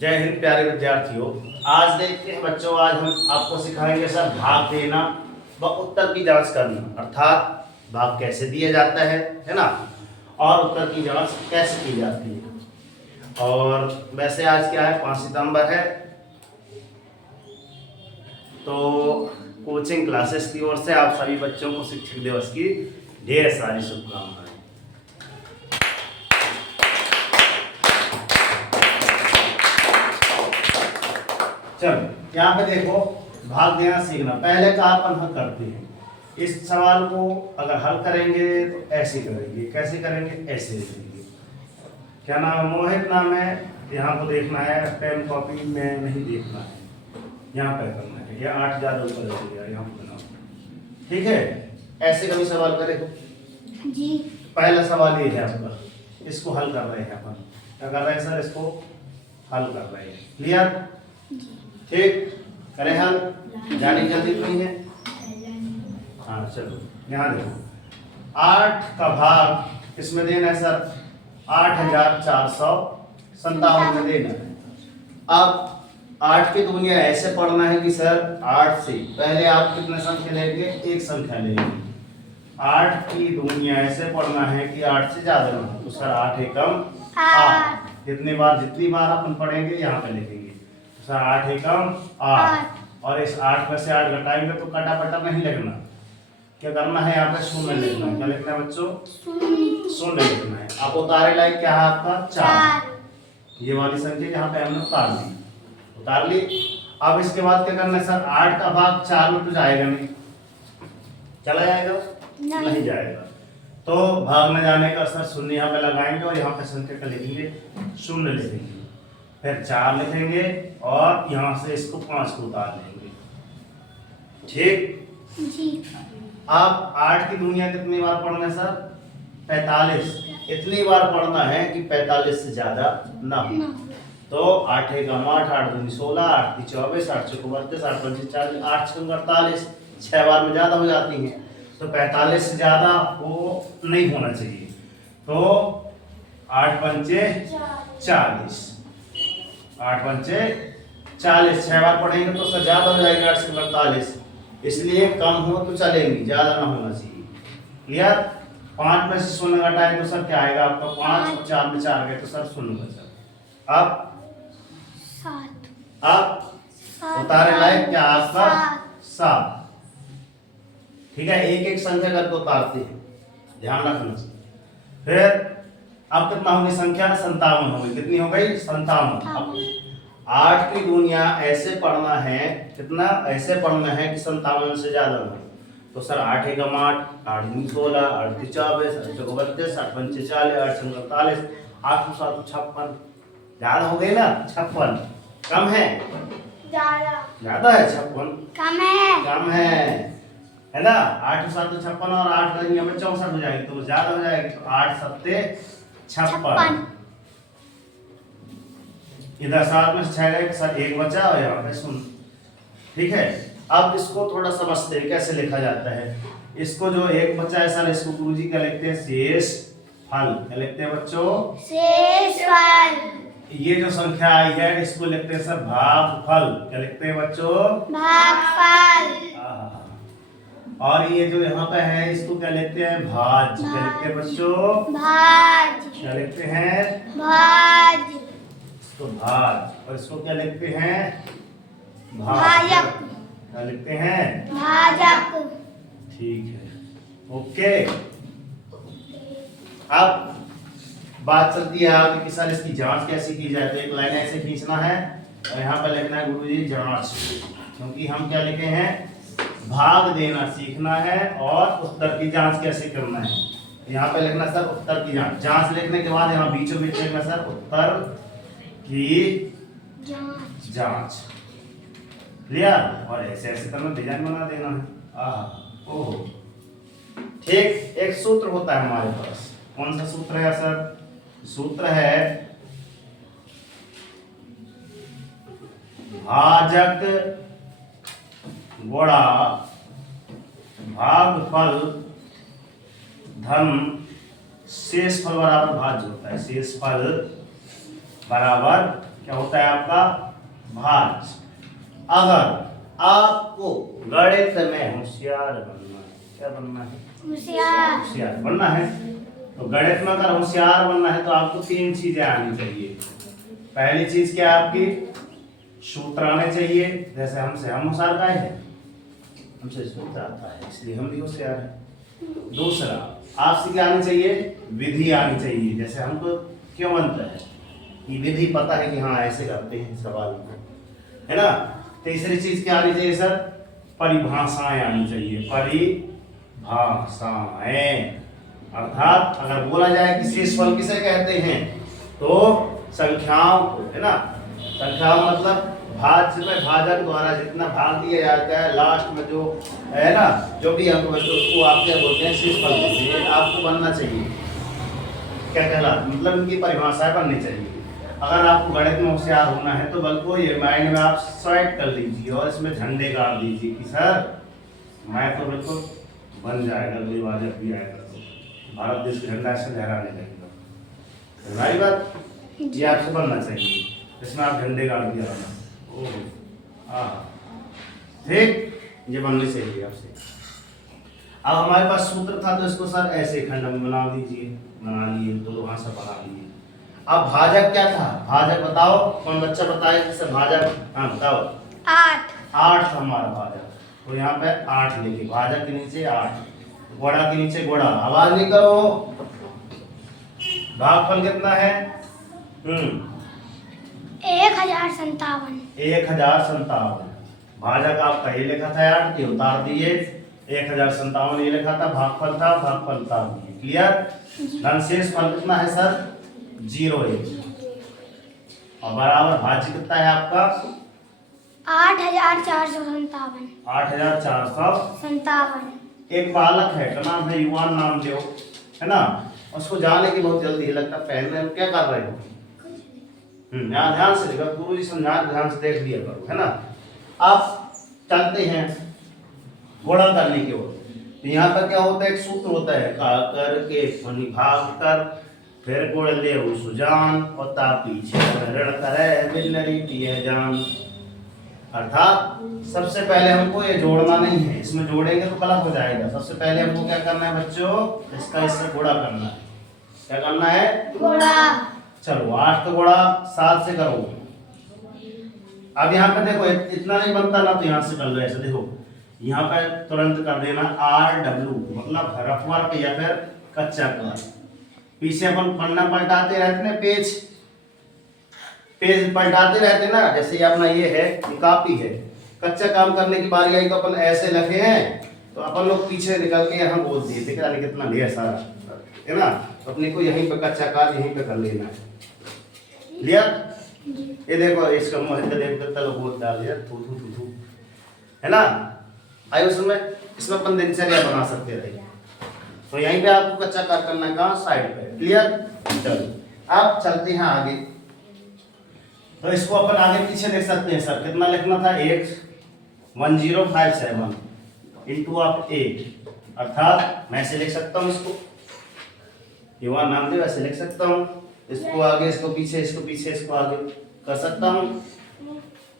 जय हिंद प्यारे विद्यार्थियों। आज देखते हैं बच्चों, आज हम आपको सिखाएंगे सर भाग देना व उत्तर की जांच करना, अर्थात भाग कैसे दिया जाता है ना, और उत्तर की जांच कैसे की जाती है। और वैसे आज क्या है, 5 सितंबर है, तो कोचिंग क्लासेस की ओर से आप सभी बच्चों को शिक्षक दिवस की ढेर सारी शुभकामनाएं। चलो यहाँ पे देखो, भाग देना सीखना। पहले का अपन हल करते हैं। इस सवाल को अगर हल करेंगे तो ऐसे करेंगे, कैसे करेंगे, ऐसे करेंगे। क्या नाम है, मोहित नाम है। यहाँ को देखना है, पेन कॉपी में नहीं देखना है, यहाँ पे करना है। ये 8 ज़्यादा ऊपर हो गया, यहाँ पे बनाओ, ठीक है। ऐसे कभी सवाल करें जी। पहला सवाल ये है आपका, इसको हल कर रहे हैं अपन। क्या कर रहे हैं सर, इसको हल कर रहे हैं। क्लियर, ठीक, करें हल, जाने जल्दी नहीं है। हाँ चलो, यहाँ देखो, 8 का भाग किसमें देना है सर, 8457 में देना है। अब 8 की दुनिया ऐसे पढ़ना है कि सर 8 से पहले आप कितने संख्या लेंगे, एक संख्या लेंगे। 8 की दुनिया ऐसे पढ़ना है कि 8 से ज्यादा ना हो, तो सर 8 एकम 8। कितनी बार, जितनी बार अपन पढ़ेंगे यहाँ पे लिखेंगे। सर 8 एकम 8, और इस 8 में से 8 घटाएंगे तो कटा पटा नहीं लगना। क्या करना है, यहाँ पे शून्य लिखना है। क्या लिखना है बच्चों, शून्य लिखना है। आप उतारे लायक क्या है आपका, 4। ये वाली संख्या यहाँ पे हमने उतार ली। अब इसके बाद क्या करना है सर, 8 का भाग 4 में तो जाएगा नहीं, चला जाएगा नहीं जाएगा। तो भाग में जाने का सर शून्य यहाँ पे लगाएंगे और यहाँ पे संख्या का लिखेंगे, शून्य लिखेंगे, फिर 4 लिखेंगे और यहाँ से इसको 5 को उतार लेंगे, ठीक जी। अब 8 की दुनिया कितनी बार पढ़ना है सर, 45। इतनी बार पढ़ना है कि 45 से ज्यादा ना हो। तो 8 एकम 8, 8 दूनी 16, 8 की 24, 8 चौको 32, 8 पंचे 40, 8 छंग 48, 6 बार में ज्यादा हो जाती हैं। तो 45 से ज्यादा वो नहीं होना चाहिए। तो 8 पंचे 40, 8 पंचे 40, 6 बार पढ़ेंगे तो उससे ज्यादा हो जाएगा 8 से 48। इसलिए कम हो तो चलेंगी, ज्यादा ना होना चाहिए। क्लियर। 5 में से शून्य घटाए तो सर क्या आएगा आपका, 5 और 4 में 4 गए तो सर शून्य बचा। अब 7, अब उतारे लायक क्या आपका 7, ठीक है। एक एक संख्या करके उतारते हैं, ध्यान रखना। फिर अब कितना होगी संख्या, 57 होगी। कितनी हो गई, 57। अब 8 की दुनिया ऐसे पढ़ना है, कितना ऐसे पढ़ना है कि 57 से ज्यादा हो। तो सर 8 एकम 8, 8 दूनी 16, 8 की 24, 8 चौको 32, 8 पंचे 40, 8 छंग 48, 8 को 7 56। ज्यादा हो गई ना, 56। कम है, ज्यादा है, 56 कम है ना। 8 को 7 56 और 8 का 64 हो जाएगी, तो ज्यादा हो जाएगी। तो 8 सत्ते 56। इधर 7 में से 6 गए, सर 1 बचा और यहाँ पे शून्य, ठीक है। अब इसको थोड़ा समझते हैं कैसे लिखा जाता है। इसको जो 1 बचा है सर, इसको गुरुजी क्या लिखते हैं, शेष फल। क्या लिखते हैं बच्चों, शेष फल। ये जो संख्या आई है इसको लिखते हैं सर भागफल। क्या लिखते हैं बच्चों, भागफल। और ये जो यहाँ पे है इसको क्या लिखते हैं, भाज। क्या लिखते हैं बच्चों, भाज। क्या लिखते हैं, भाज। तो भाज। और इसको क्या लिखते हैं, भाजक। क्या लिखते हैं, भाजक। ठीक है, ओके। अब बात चलती है आगे कि सर इसकी जांच कैसे की जाए। तो एक लाइन ऐसे खींचना है और यहाँ पर लिखना है गुरुजी जांच, क्योंकि हम क्या लिखे हैं, भाग देना सीखना है और उत्तर की जांच कैसे करना है। यहाँ पे लिखना सर उत्तर की जांच। जांच लिखने के बाद यहाँ बीचों बीच लिखना सर उत्तर की जांच। क्लियर। और ऐसे ऐसे करना, डिजाइन बना देना है। ओहो, ठीक। एक सूत्र होता है हमारे पास। कौन सा सूत्र है सर, सूत्र है भाजक गुणा भागफल धन शेषफल बराबर भाज्य होता है। शेषफल बराबर क्या होता है आपका भाज्य। अगर आपको गणित में होशियार बनना है, क्या बनना है? होशियार बनना है। तो गणित में अगर होशियार बनना है तो आपको 3 चीजें आनी चाहिए। पहली चीज क्या है आपकी? सूत्र आने चाहिए। जैसे हम होशियार का है, हमसे सूत्र आता है इसलिए हम भी होशियार हैं। दूसरा, आपसे क्या आनी चाहिए? विधि आनी चाहिए। जैसे हमको क्यों बनता है कि विधि पता है कि हाँ ऐसे करते हैं सवाल को, है ना। तीसरी चीज क्या आनी चाहिए सर? परिभाषाएं आनी चाहिए। परिभाषाएं अर्थात अगर बोला जाए कि शेषफल किसे कहते हैं तो संख्याओं को, है ना। संख्याओं मतलब भाज्य में भाजक द्वारा जितना भाग दिया जाता है लास्ट में जो है ना, जो भी अंक बचते उसको आप क्या बोलते हैं? शेषफल बोलते हैं। आपको बनना चाहिए क्या कहलाता, मतलब इनकी परिभाषाएं बननी चाहिए। अगर आपको गणित में होशियार होना है तो बल्कि ये माइंड में आप सेट कर लीजिए और इसमें झंडे गाड़ दीजिए कि सर मैं तो बिल्कुल बन जाएगा अगली बार जब भी आएगा तो भारत देश का झंडा ऐसे लहराने लगेगा। हमारी बात ये आपसे बनना चाहिए, इसमें आप झंडे गाड़ दिया ठीक, ये बननी चाहिए आपसे। अब हमारे पास सूत्र था तो इसको सर ऐसे खंड में बना दीजिए, बना लिए तो वहां से बना लिए। अब भाजक क्या था? भाजक बताओ, कौन बच्चा बताए जैसे भाजक? हाँ बताओ। 8 हमारा भाजक, तो यहाँ पे 8 लिखे, भाजक के नीचे 8, गोड़ा के नीचे गोड़ा। आवाज नहीं करो। भागफल कितना है? 1057। 1057। भाजक आपका ये लिखा था 8 के उतार दिए, 1057 ये लिखा था, भागफल था, भागफल उतार दिए। क्लियर? धन शेष फल कितना है सर? 0 है। और बराबर भाज्य कितना है आपका? 8457। 8457। एक बालक है, का नाम है युवान, नाम लो, है ना। उसको जाने की बहुत जल्दी है, लगता पहले हम क्या कर रहे हो? ध्यान से देखो, गुरु जी समझा, ध्यान से देख लिया करो, है ना। आप चलते हैं गुणा करने की ओर, तो यहाँ पर क्या होता है? एक सूत्र होता है, का कर के फनी भाग कर फिर गुण ले सुजान और ता पीछे ऋण करे बिन रीति है जान। अर्थात सबसे पहले हमको ये जोड़ना नहीं है, इसमें जोड़ेंगे तो गलत हो जाएगा। सबसे पहले हमको क्या करना है बच्चों? इसका इससे गुणा करना है। क्या करना है? गुणा। चलो 8 का गुणा 7 से करो। अब यहाँ पे देखो इतना नहीं बनता ना, तो यहाँ से कर लो ऐसे। देखो यहाँ पे तुरंत कर देना RW, मतलब रफवर्क या फिर कच्चा का। पीछे अपन पन्ना पलटाते रहते ना, पेज पलटाते रहते ना। जैसे ये अपना ये है, ये कॉपी है, कच्चा काम करने की बारी आई तो अपन ऐसे लिखे हैं, तो अपन लोग पीछे निकल के यहाँ बोल दिए थे कि कितना ढेर सारा, है ना। अपने को यहीं पे कच्चा काम यहीं पे कर लेना है। क्लियर? ये देखो इसका मुंह देखो कितना लोग बोल डाल दिया, थू थू थू थू, है ना। आइए इसमें अपन दिनचर्या बना सकते थे। तो यहीं पे आपको कच्चा कार्य करना है, कहाँ? साइड पे। क्लियर? चलो अब चलते हैं आगे। तो इसको अपन आगे पीछे देख सकते हैं सर। कितना लिखना था? 1057 इंटू ऑफ 8, अर्थात मैं ऐसे लिख सकता हूँ इसको, युवा नामदेव ऐसे लिख सकता हूँ। इसको आगे, इसको पीछे, इसको पीछे, इसको आगे कर सकता हूँ,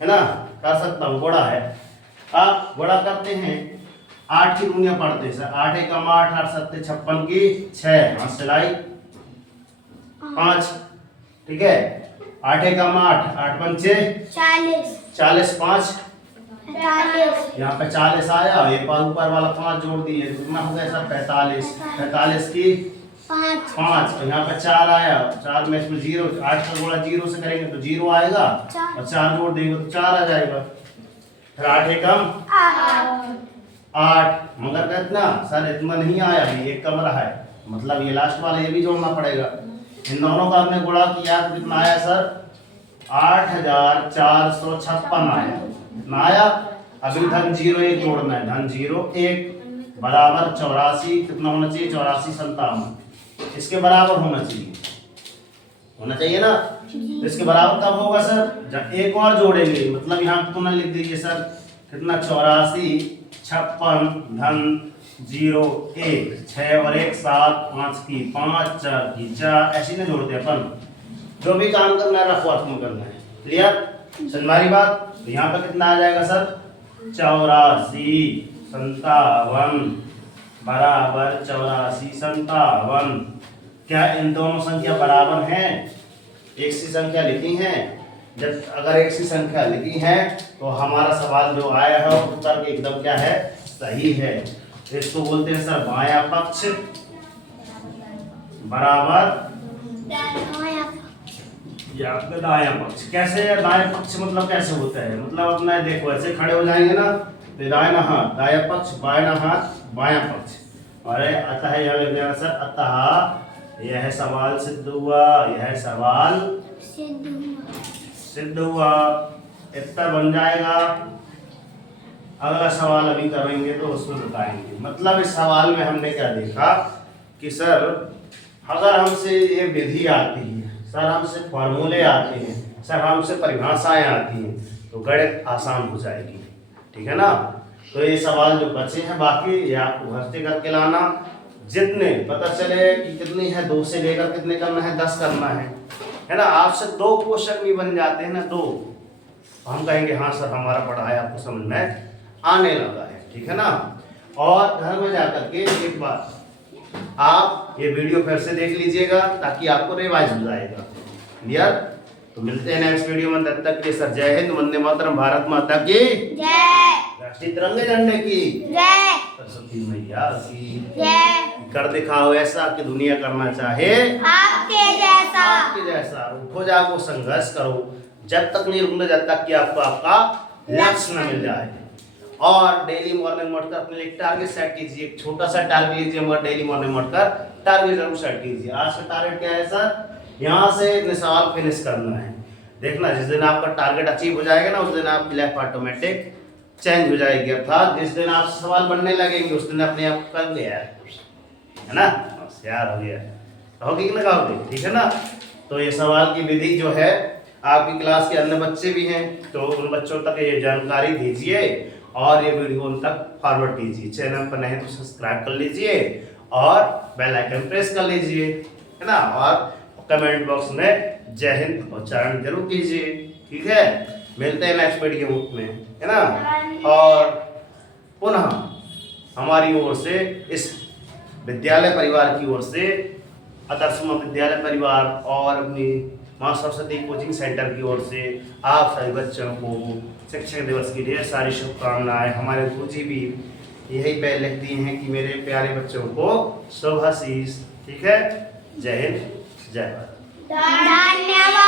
है ना। कर सकता हूँ, गुणा है। आप गुणा करते हैं, 8 की दूनिया पढ़ते हैं सर। 8 एक 8, 8 7 56 की 6, हाथ सिलाई 5, ठीक है। 8 एक 8, 8 पंचे 40, 40, 5 45, यहाँ पे 40 आया, ये ऊपर वाला 5 जोड़ दिए, कितना हो गया सर? 45, 45 की 5, और यहाँ पे 4 आया, 4 में इसमें 0, 8 का गुणा 0 से करेंगे तो 0 आएगा, और 4 जोड़ देंगे तो 4 आ जाएगा। फिर 8 एकम 8, मगर कितना सर? इतना नहीं आया, ये एक कम रहा है, मतलब ये लास्ट वाला ये भी जोड़ना पड़ेगा। इन दोनों का हमने गुणा किया तो कितना आया सर? 8456 आया। कितना आया? अभी धन 0 1 जोड़ना है, धन 0 1 बराबर 84, कितना होना चाहिए? 84 57, इसके बराबर होना चाहिए ना। तो इसके बराबर कब होगा सर? जब एक और जोड़ेंगे, मतलब यहाँ तुमने लिख दीजिए सर कितना? 84 56 धन 0 1, 6 और 1 7, 5 की 5, 4 की 4, ऐसे नहीं जोड़ते अपन। जो भी काम करना है रफ वर्क में करना है। क्लियर? हमारी बात तो यहाँ पर कितना आ जाएगा सर? 84 57 बराबर 84 57। क्या इन दोनों संख्या बराबर हैं? एक सी संख्या लिखी है। जब अगर एक सी संख्या लिखी है तो हमारा सवाल जो आया है उत्तर एकदम क्या है? सही है। इसको बोलते हैं सर बायां पक्ष बराबर या आपका दायां पक्ष। कैसे है दायां पक्ष मतलब कैसे होता है? मतलब अपना देखो ऐसे खड़े हो जाएंगे ना तो दाहिना हाथ दायां पक्ष, बायां हाथ बायां पक्ष। अरे अतः यह लिख देना सर अतः यह सवाल सिद्ध हुआ, यह सवाल सिद्ध हुआ। इतना बन जाएगा। अगला सवाल अभी करेंगे तो उसमें बताएंगे। मतलब इस सवाल में हमने क्या देखा कि सर अगर हमसे ये विधि आती है, सर हमसे फॉर्मूले आते हैं, सर हमसे परिभाषाएं आती हैं तो गणित आसान हो जाएगी। ठीक है ना? तो ये सवाल जो बचे हैं बाकी ये आपको घर से करके लाना। जितने पता चले कि कितनी है 2 से लेकर कितने करना है 10 करना है ना? आपसे 2 क्वेश्चन भी बन जाते हैं ना 2, हम कहेंगे हाँ सर हमारा पढ़ाया आपको समझ में आने लगा है। ठीक है ना? और घर में जाकर के एक बार आप ये वीडियो फिर से देख लीजिएगा ताकि आपको रिवाइज हो जाएगा। क्लियर? तो मिलते हैं नेक्स्ट वीडियो में। तब तक के लिए सर जय हिंद, वंदे मातरम, भारत माता की जय, राष्ट्रीय तिरंगे झंडे की जय, सरस्वती मैया की जय। कर दिखाओ ऐसा कि दुनिया करना चाहे आपके जैसा, आपके जैसा। उठो जागो संघर्ष करो जब तक नहीं रुकना, जब तक कि आपको आपका लक्ष्य न मिल जाए। और डेली मॉर्निंग उठकर अपने लिए टारगेट सेट कीजिए। एक छोटा सा टारगेट लीजिए मगर डेली मॉर्निंग उठकर टारगेट जरूर सेट कीजिए। आज का टारगेट क्या है सर? यहाँ से इतने सवाल फिनिश करना है। देखना जिस दिन आपका टारगेट अचीव हो जाएगा ना उस दिन आपकी लाइफ ऑटोमेटिक चेंज हो जाएगी। अर्थात जिस दिन आप सवाल बनने लगेंगे उस दिन अपने आप कर लिया है ना? होशियार हो गया होगी कि ना कहोगे? ठीक है ना? तो ये सवाल की विधि जो है आपकी क्लास के अन्य बच्चे भी हैं तो उन बच्चों तक ये जानकारी दीजिए और ये वीडियो उन तक फॉरवर्ड कीजिए। चैनल पर नहीं तो सब्सक्राइब कर लीजिए और बेल आइकन प्रेस कर लीजिए, है ना? और कमेंट बॉक्स में जय हिंद उच्चारण जरूर कीजिए। ठीक है? मिलते हैं नेक्स्ट वीडियो में, है ना? और पुनः हमारी ओर से इस विद्यालय परिवार की ओर से आदर्श विद्यालय परिवार और अपनी माँ सरस्वती कोचिंग सेंटर की ओर से आप सभी बच्चों को शिक्षक दिवस की ढेर सारी शुभकामनाएं। हमारे गुरुजी भी यही पे लिखती हैं कि मेरे प्यारे बच्चों को शुभ आशीष। ठीक है? जय हिंद, जय भारत। धन्यवाद।